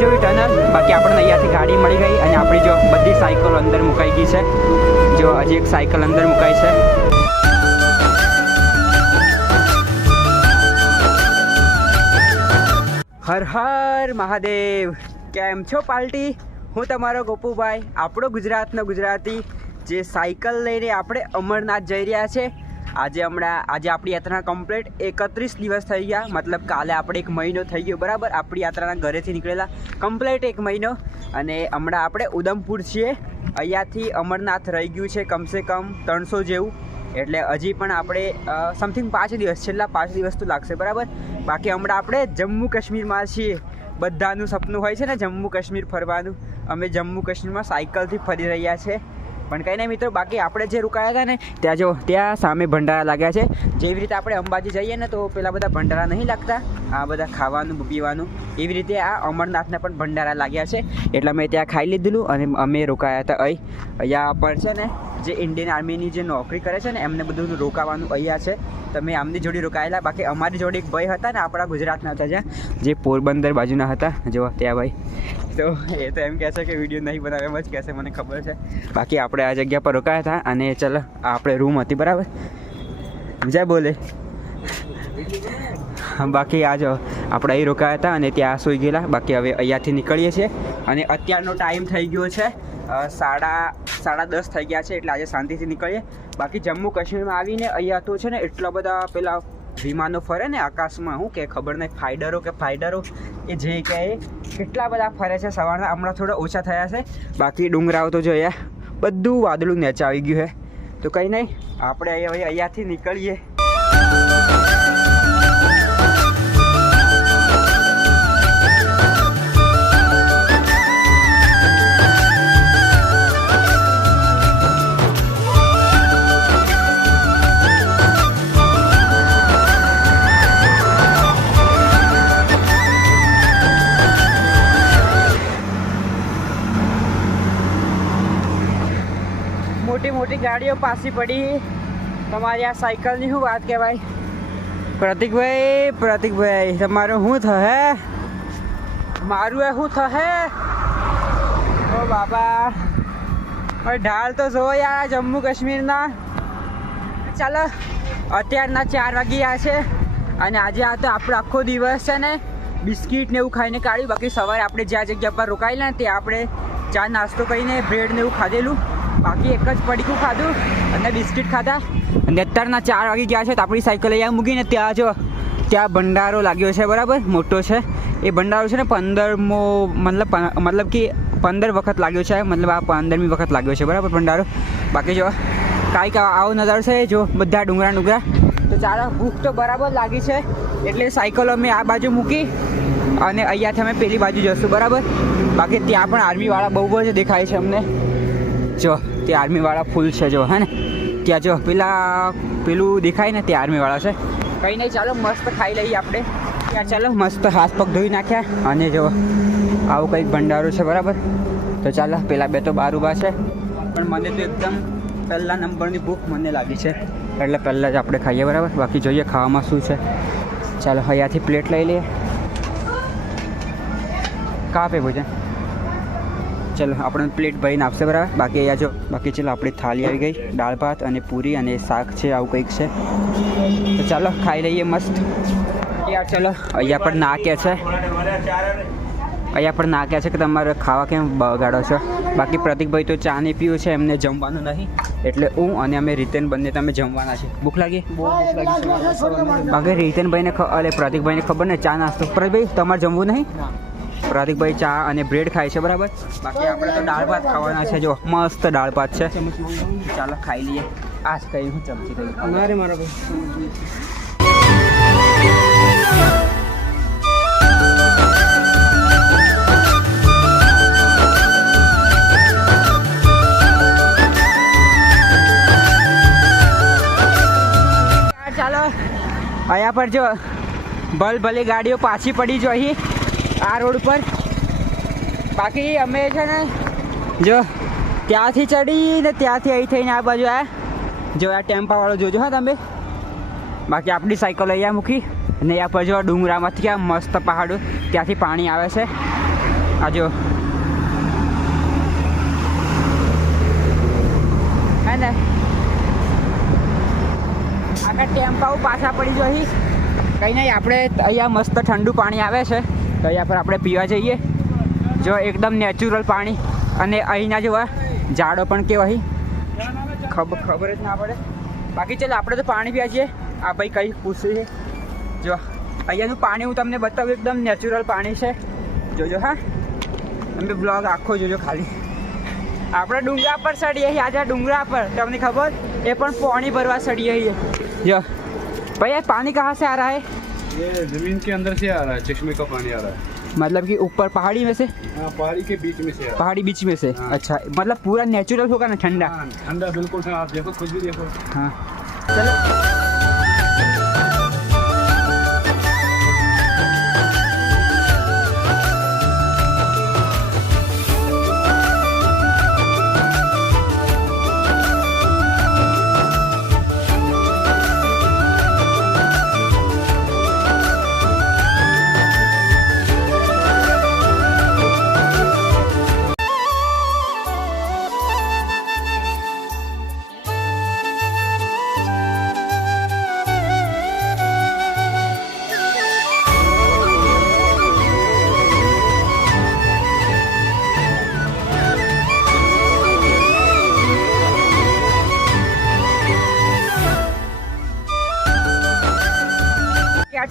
જેવી ટનલ. બાકી આપણને અહીંયાથી ગાડી મળી ગઈ અને આપણી જો બધી સાયકલો અંદર મુકાઈ ગઈ છે. જો હજી એક સાયકલ અંદર મુકાઈ છે. હર હર મહાદેવ. કેમ છો પાર્ટી? હું તમારો ગોપુભાઈ, આપણો ગુજરાતનો ગુજરાતી, જે સાયકલ લઈને આપણે અમરનાથ જઈ રહ્યા છે. આજે આપણી યાત્રા કમ્પ્લીટ 31 દિવસ થઈ ગયા. મતલબ કાલે આપણે 1 મહિનો થઈ ગયો બરાબર આપણી યાત્રાના ઘરેથી નીકળેલા. કમ્પ્લીટ 1 મહિનો. અને હમણાં આપણે ઉધમપુર છીએ. અહીંયાથી અમરનાથ રહી ગયું છે કમસે કમ 300 જેવું. એટલે હજી પણ આપણે સમથિંગ 5 દિવસ, છેલ્લા 5 દિવસ તો લાગશે બરાબર. બાકી હમણાં આપણે જમ્મુ કાશ્મીરમાં છીએ. બધાનું સપનું હોય છે ને જમ્મુ કાશ્મીર ફરવાનું. અમે જમ્મુ કાશ્મીરમાં સાયકલથી ફરી રહ્યા છે. પણ કંઈ નહીં મિત્રો, બાકી આપણે જે રોકાયા હતા ને ત્યાં સામે ભંડારા લાગ્યા છે. જેવી રીતે આપણે અંબાજી જઈએ ને તો પેલા બધા ભંડારા નહીં લાગતા, આ બધા ખાવાનું પીવાનું, એવી રીતે આ અમરનાથના પણ ભંડારા લાગ્યા છે. એટલે અમે ત્યાં ખાઈ લીધેલું અને અમે રોકાયા હતા અહીંયા પણ છે ને જે ઇન્ડિયન આર્મીની જે નોકરી કરે છે ને એમને બધું રોકાવાનું અહીંયા છે. તમે આમની જોડે રોકાયેલા. બાકી અમારી જોડે એક ભાઈ હતા ને આપણા ગુજરાતના હતા જ્યાં, જે પોરબંદર બાજુના હતા. જો ત્યાં ભાઈ તો એ તો એમ કહે છે કે વિડીયો નહીં બનાવે, એમ જ કહેશે, મને ખબર છે. બાકી આપણે આ જગ્યા પર રોકાયા હતા અને ચલો આપણે રૂમ હતી બરાબર. જય બોલે. બાકી આ જો આપણે અહીં રોકાયા હતા અને ત્યાં સૂઈ ગયેલા. બાકી હવે અહીંયાથી નીકળીએ છીએ અને અત્યારનો ટાઈમ થઈ ગયો છે 10:30 થઈ ગયા છે. એટલે આજે શાંતિથી નીકળીએ. બાકી જમ્મુ કાશ્મીરમાં આવીને અહીંયા તો છે ને એટલા બધા પેલા વિમાનો ફરે ને આકાશમાં, શું કે ખબર નહીં, ફાઇડરો એ જે કહે કેટલા બધા ફરે છે સવારના. હમણાં થોડા ઓછા થયા છે. બાકી ડુંગરાઓ તો જોઈએ બધું વાદળું નેચે આવી ગયું છે. તો કંઈ નહીં, આપણે અહીંયાથી નીકળીએ. મોટી ગાડીઓ પાછી પડી. તમારી આ સાયકલની શું વાત કહેવાય? પ્રતિકભાઈ તમારું શું થશે? મારું એ શું થશે? ઓ બાબા, ઢાળ તો જો યાર જમ્મુ કાશ્મીરના. ચાલો, અત્યારના 4 વાગી ગયા છે અને આજે આ તો આપણો આખો દિવસ છે ને બિસ્કિટ ને એવું ખાઈને કાઢ્યું. બાકી સવારે આપણે જ્યાં જગ્યા પર રોકાયેલા ને ત્યાં આપણે ચા નાસ્તો કરીને બ્રેડ ને એવું ખાધેલું. બાકી એક જ પડીકું ખાધું અને બિસ્કિટ ખાધા. અને અત્યારના 4 વાગી ગયા છે તો આપણી સાયકલ અહીંયા મૂકીને ત્યાં ભંડારો લાગ્યો છે બરાબર, મોટો છે. એ ભંડારો છે ને 15મો મતલબ કે 15 વખત લાગ્યો છે. મતલબ આ 15મી વખત લાગ્યો છે બરાબર ભંડારો. બાકી જો કાંઈક આવો નજારો છે, જો બધા ડુંગરા. તો ચાલો, ભૂખ તો બરાબર લાગી છે એટલે સાયકલો અમે આ બાજુ મૂકી અને અહીંયાથી અમે પેલી બાજુ જઈશું બરાબર. બાકી ત્યાં પણ આર્મીવાળા બહુ જ દેખાય છે અમને. જો તે આર્મીવાળા ફૂલ છે જો, હે ને ત્યાં જો પેલું દેખાય ને તે આર્મીવાળા છે. કંઈ નહીં, ચાલો મસ્ત ખાઈ લઈએ આપણે ત્યાં. ચાલો મસ્ત હાથ પગ ધોઈ નાખ્યા અને જો આવું કંઈક ભંડારો છે બરાબર. તો ચાલો, પેલા 2 તો બહાર ઊભા છે પણ મને તો એકદમ પહેલા નંબરની ભૂખ મને લાગી છે એટલે પહેલાં જ આપણે ખાઈએ બરાબર. બાકી જોઈએ ખાવામાં શું છે. ચાલો અહીંયાથી પ્લેટ લઈ લઈએ. કાપે ભોજન. ચલો આપણે પ્લેટ ભરીને આપશે બરાબર. બાકી અહીંયા જો ચલો આપણી થાળી આવી ગઈ, દાળ ભાત અને પૂરી અને શાક છે, આવું કંઈક છે. તો ચાલો ખાઈ લઈએ મસ્ત. યાર ચલો, અહીંયા પણ ના કહે છે કે તમારે ખાવા કેમ બગાડો છો. બાકી પ્રતિકભાઈ તો ચા નહીં પીવું છે, એમને જમવાનું નહીં. એટલે હું અને અમે રીતેન બંને તમે જમવાના છે. ભૂખ લાગી? બહુ ભૂખ લાગી. બાકી રીતેનભાઈને પ્રતિકભાઈને ખબર ને ચા નાસ્તો. પ્રતિકભાઈ તમારે જમવું નહીં? પ્રતિકભાઈ ચા અને બ્રેડ ખાય છે બરાબર. બાકી આપણે તો દાળ ભાત ખાવાના છે. જો મસ્ત દાળ ભાત છે. ચાલો ખાઈ લઈએ. આ જ કહી હું ચમચી કહી મારા ભાઈ. ચાલો, અહીંયા પર જો ભલી ગાડીઓ પાછી પડી જો અહીં આ રોડ પર. બાકી અમે છે ને જો ત્યાંથી ચડીને ત્યાંથી અહીં થઈને આ બાજુ આવ્યા. જો આ ટેમ્પાવાળો જોજો હા તમે. બાકી આપણી સાયકલ અહીંયા મૂકી અને અહીંયા પર જો ડુંગરામાંથી ક્યાં મસ્ત પહાડો, ત્યાંથી પાણી આવે છે. આ જો હે ને આખા ટેમ્પાઓ પાછા પડી જઈ. કંઈ નહીં, આપણે અહીંયા મસ્ત ઠંડુ પાણી આવે છે તો અહીંયા પર આપણે પીવા જઈએ. જો એકદમ નેચરલ પાણી, અને અહીંના જેવા ઝાડો પણ કેવા ખબર જ ના પડે. બાકી ચાલો આપણે તો પાણી પીવા છીએ. આ ભાઈ કંઈ પૂછે છે. જો અહીંયાનું પાણી હું તમને બતાવું, એકદમ નેચરલ પાણી છે. જોજો હા, તમે બ્લોગ આખો જોજો ખાલી. આપણે ડુંગરા પર ચડીએ છીએ, આજે ડુંગરા પર તમને ખબર, એ પણ પાણી ભરવા ચડીએ છીએ. જો भाई ये पानी कहाँ से आ रहा है? ये जमीन के अंदर से आ रहा है, चश्मे का पानी आ रहा है. मतलब कि ऊपर पहाड़ी में से? हाँ, पहाड़ी के बीच में से. पहाड़ी बीच में से? हाँ. अच्छा, मतलब पूरा नेचुरल होगा ना, ठंडा? हाँ, ठंडा बिल्कुल. आप देखो, कुछ भी देखो. हाँ चलो.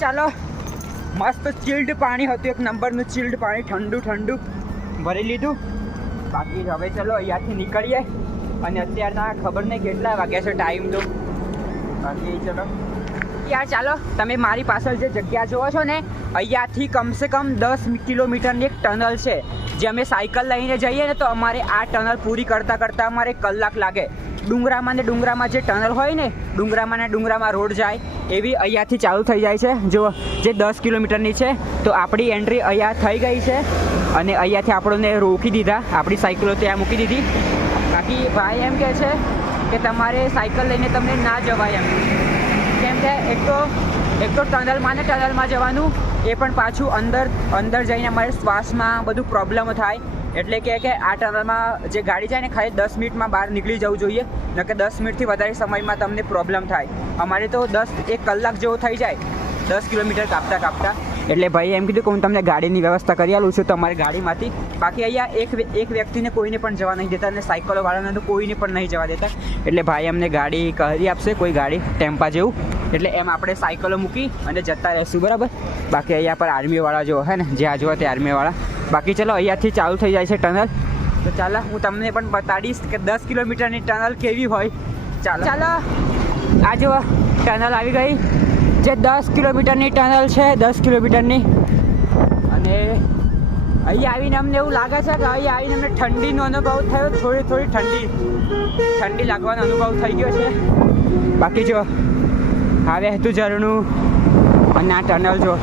ચાલો, મસ્ત ચિલ્ડ પાણી હતું, એક નંબરનું ચિલ્ડ પાણી, ઠંડુ ઠંડુ ભરી લીધું. બાકી હવે ચલો અહીંયાથી નીકળીએ. અને અત્યારના ખબર નહીં કેટલા વાગ્યા છે ટાઈમ તો. બાકી ચલો યાર, ચાલો તમે મારી પાછળ જે જગ્યા જોવો છો ને, અહીંયાથી કમસે કમ 10 કિલોમીટરની એક ટનલ છે. જે અમે સાયકલ લઈને જઈએ ને તો અમારે આ ટનલ પૂરી કરતાં અમારે કલાક લાગે. ડુંગરામાં ને ડુંગરામાં જે ટનલ હોય ને, ડુંગરામાં ને ડુંગરામાં રોડ જાય, એવી અહીંયાથી ચાલુ થઈ જાય છે. જો જે 10 કિલોમીટરની છે, તો આપણી એન્ટ્રી અહીંયા થઈ ગઈ છે. અને અહીંયાથી આપણને રોકી દીધા, આપણી સાયકલો ત્યાં મૂકી દીધી. બાકી ભાઈ એમ કહે છે કે તમારે સાયકલ લઈને તમને ના જવાય એમ, કેમ કે એક તો ટનલમાં ને ટનલમાં જવાનું, એ પણ પાછું અંદર જઈને અમારે શ્વાસમાં બધું પ્રોબ્લેમ થાય. એટલે કે આ ટનલમાં જે ગાડી જાય ને, ખાલી 10 મિનિટમાં બહાર નીકળી જવું જોઈએ, ન કે 10 મિનિટથી વધારે સમયમાં તમને પ્રોબ્લેમ થાય. અમારે તો 1 કલાક જેવો થઈ જાય 10 કિલોમીટર કાપતા. એટલે ભાઈ એમ કીધું કે હું તમને ગાડીની વ્યવસ્થા કરી આલું છું તમારી ગાડીમાંથી. બાકી અહીંયા એક વ્યક્તિને કોઈને પણ જવા નહીં દેતા, અને સાયકલોવાળાને તો કોઈને પણ નહીં જવા દેતા. એટલે ભાઈ અમને ગાડી કરી આપશે, કોઈ ગાડી ટેમ્પા જેવું. એટલે એમ આપણે સાયકલો મૂકી અને જતા રહીશું, બરાબર. બાકી અહીંયા પર આર્મીવાળા જો હે ને, જ્યાં જુઓ તે આર્મીવાળા. બાકી ચલો અહીંયાથી ચાલુ થઈ જાય છે ટનલ. તો ચાલો હું તમને પણ બતાડીશ કે 10 કિલોમીટરની ટનલ કેવી હોય. ચાલો આ જુઓ ટનલ આવી ગઈ, જે 10 કિલોમીટરની ટનલ છે, 10 કિલોમીટરની. અને અહીંયા આવીને અમને એવું લાગે છે કે અહીંયા આવીને અમને ઠંડીનો અનુભવ થયો, થોડી ઠંડી લાગવાનો અનુભવ થઈ ગયો છે. બાકી જો આ વહેતું ઝરણું અને આ ટનલ જો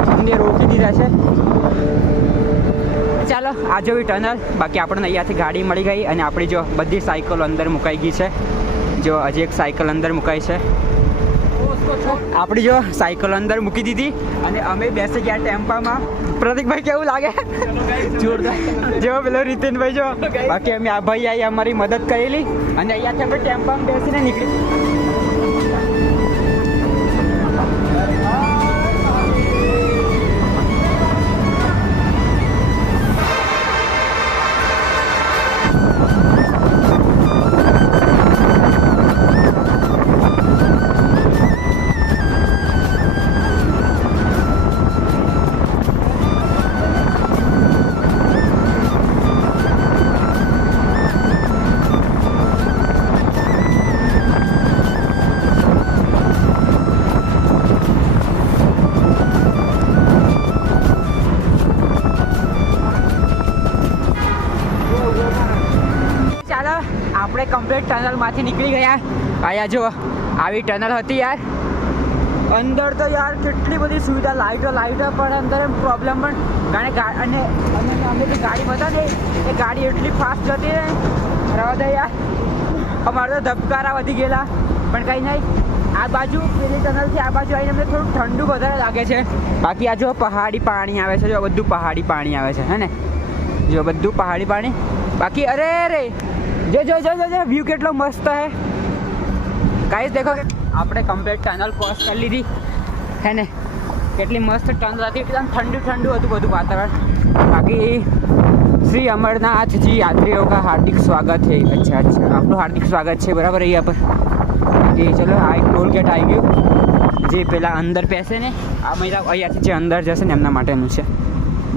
ઠંડી રોકી દીધા છે. ચાલો આ જોવી ટનલ. બાકી આપણને અહીંયાથી ગાડી મળી ગઈ, અને આપણી જો બધી સાયકલો અંદર મુકાઈ ગઈ છે. જો હજી એક સાયકલ અંદર મુકાઈ છે. આપણી જો સાયકલ અંદર મૂકી દીધી, અને અમે બેસી ગયા ટેમ્પામાં. પ્રતિકભાઈ કેવું લાગે? જોરદાર. જો પેલો રીતિનભાઈ જો. બાકી અમે આ ભાઈ આવી અમારી મદદ કરેલી, અને અહીંયાથી અમે ટેમ્પામાં બેસીને નીકળી. આપણે કમ્પ્લીટ ટનલમાંથી નીકળી ગયા. અહીંયા જો આવી ટનલ હતી યાર. અંદર તો યાર કેટલી બધી સુવિધા, લાઇટો પણ અંદર એમ પ્રોબ્લેમ પણ. અને અમે જે ગાડી હતા ને, એ ગાડી એટલી ફાસ્ટ જતી ને, રહેવા દે યાર. અમારે તો ધબકારા વધી ગયેલા. પણ કંઈ નહીં, આ બાજુ પેલી ટનલથી આ બાજુ આવીને અમને થોડું ઠંડુ વધારે લાગે છે. બાકી આ જો પહાડી પાણી આવે છે, જો બધું પહાડી પાણી આવે છે, હે ને? જો બધું પહાડી પાણી. બાકી અરે રે જો જો જો જો વ્યૂ કેટલો મસ્ત હે ગાઈસ. દેખો આપણે કમ્પ્લીટ ટનલ ક્રોસ કરી લીધી, હે ને? કેટલી મસ્ત ટનલ હતી, એકદમ ઠંડુ ઠંડુ હતું બધું વાતાવરણ. બાકી શ્રી અમरनाथ जी यात्रियों का हार्दिक स्वागत है. अच्छा આપણું હાર્દિક સ્વાગત છે બરાબર અહીંયા પર. બાકી ચલો આ એક ટોલ ગેટ આવી ગયું, જે પેલા અંદર બેસે ને આ મહિલા અહીંયાથી જે અંદર જશે ને એમના માટેનું છે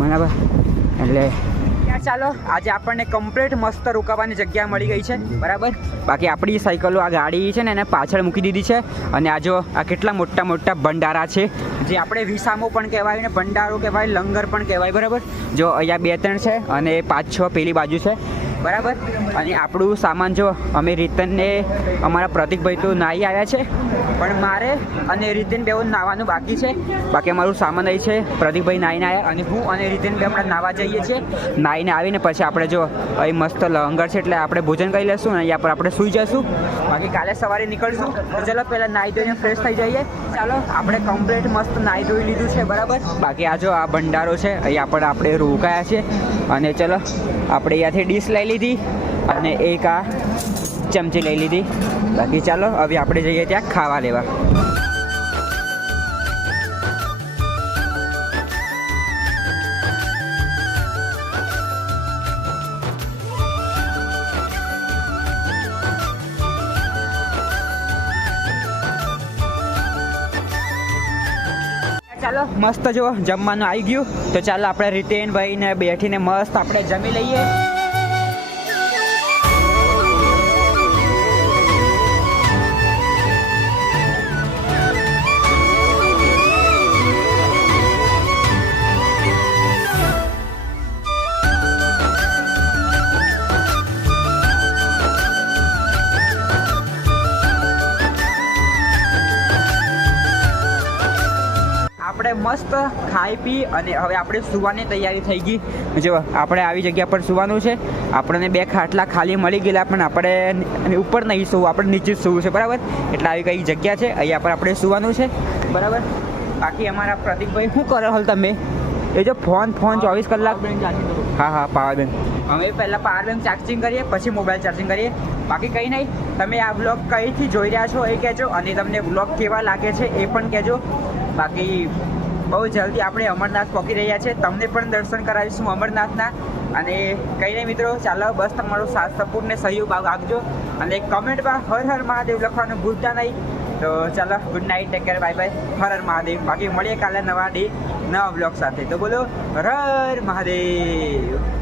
બરાબર. એટલે ચાલો આજે આપણને કમ્પ્લીટ મસ્ત રોકાવાની જગ્યા મળી ગઈ છે બરાબર. બાકી આપણી સાયકલો આ ગાડી છે ને એને પાછળ મૂકી દીધી છે. અને આ જો આ કેટલા મોટા મોટા ભંડારા છે, જે આપણે વિસામો પણ કહેવાય ને ભંડારો કહેવાય, લંગર પણ કહેવાય બરાબર. જો અહીંયા 2-3 છે અને 5-6 પેલી બાજુ છે બરાબર. અને આપણું સામાન જો અમે રીતનને અમારા પ્રતિકભાઈ તો નાહી આવ્યા છે, પણ મારે અને રીતન બેઉ નાહવાનું બાકી છે. બાકી અમારું સામાન અહીં છે, પ્રતિકભાઈ નાહીને આવ્યા અને હું અને રીતન બે હમણાં નાહવા જઈએ છીએ. નાહીને આવીને પછી આપણે જો અહીં મસ્ત લંગર છે એટલે આપણે ભોજન કરી લઈશું અને અહીંયા પર આપણે સૂઈ જઈશું. બાકી કાલે સવારે નીકળશું. તો ચલો પહેલાં નાહી ધોઈને ફ્રેશ થઈ જઈએ. ચાલો આપણે કમ્પ્લીટ મસ્ત નાહી ધોઈ લીધું છે બરાબર. બાકી આ જો આ ભંડારો છે, અહીંયા પર આપણે રોકાયા છે. અને ચલો આપણે અહીંયાથી ડીશ લઈ લીધી અને એક આ ચમચી લઈ લીધી. બાકી ચાલો હવે આપણે જઈએ ત્યાં ખાવા લેવા. ચાલો મસ્ત જો જમવાનું આવી ગયું. તો ચાલો આપણે રીતેનભાઈ ને બેઠીને મસ્ત આપણે જમી લઈએ. આપણે મસ્ત ખાઈ પી અને હવે આપણે સૂવાની તૈયારી થઈ ગઈ. જો આપણે આવી જગ્યા પર સૂવાનું છે. આપણને 2 ખાટલા ખાલી મળી ગયેલા, પણ આપણે ઉપર નહીં સૂવું, આપણે નીચે જ સૂવું છે બરાબર. એટલે આવી કઈ જગ્યા છે, અહીંયા પર આપણે સૂવાનું છે બરાબર. બાકી અમારા પ્રતિકભાઈ શું કરો હાલ તમે? એ જો ફોન 24 કલાક. હા પાવર બેંક. અમે પહેલાં પાવર બેંક ચાર્જિંગ કરીએ, પછી મોબાઈલ ચાર્જિંગ કરીએ. બાકી કંઈ નહીં. તમે આ બ્લોગ કઈથી જોઈ રહ્યા છો એ કહેજો, અને તમને બ્લોગ કેવા લાગે છે એ પણ કહેજો. બાકી બહુ જલ્દી આપણે અમરનાથ પહોંચી રહ્યા છે. તમને પણ દર્શન કરાવીશું અમરનાથના. અને કંઈ નહીં મિત્રો, ચાલો બસ તમારો સાથ સપોર્ટ ને સહયોગ આપજો. અને કમેન્ટમાં હર હર મહાદેવ લખવાનું ભૂલતા નહીં. તો ચાલો good night, take care, bye bye, Har Har Mahadev. બાકી મળીએ કાલે નવા બ્લોગ સાથે. તો બોલો હર હર મહાદેવ.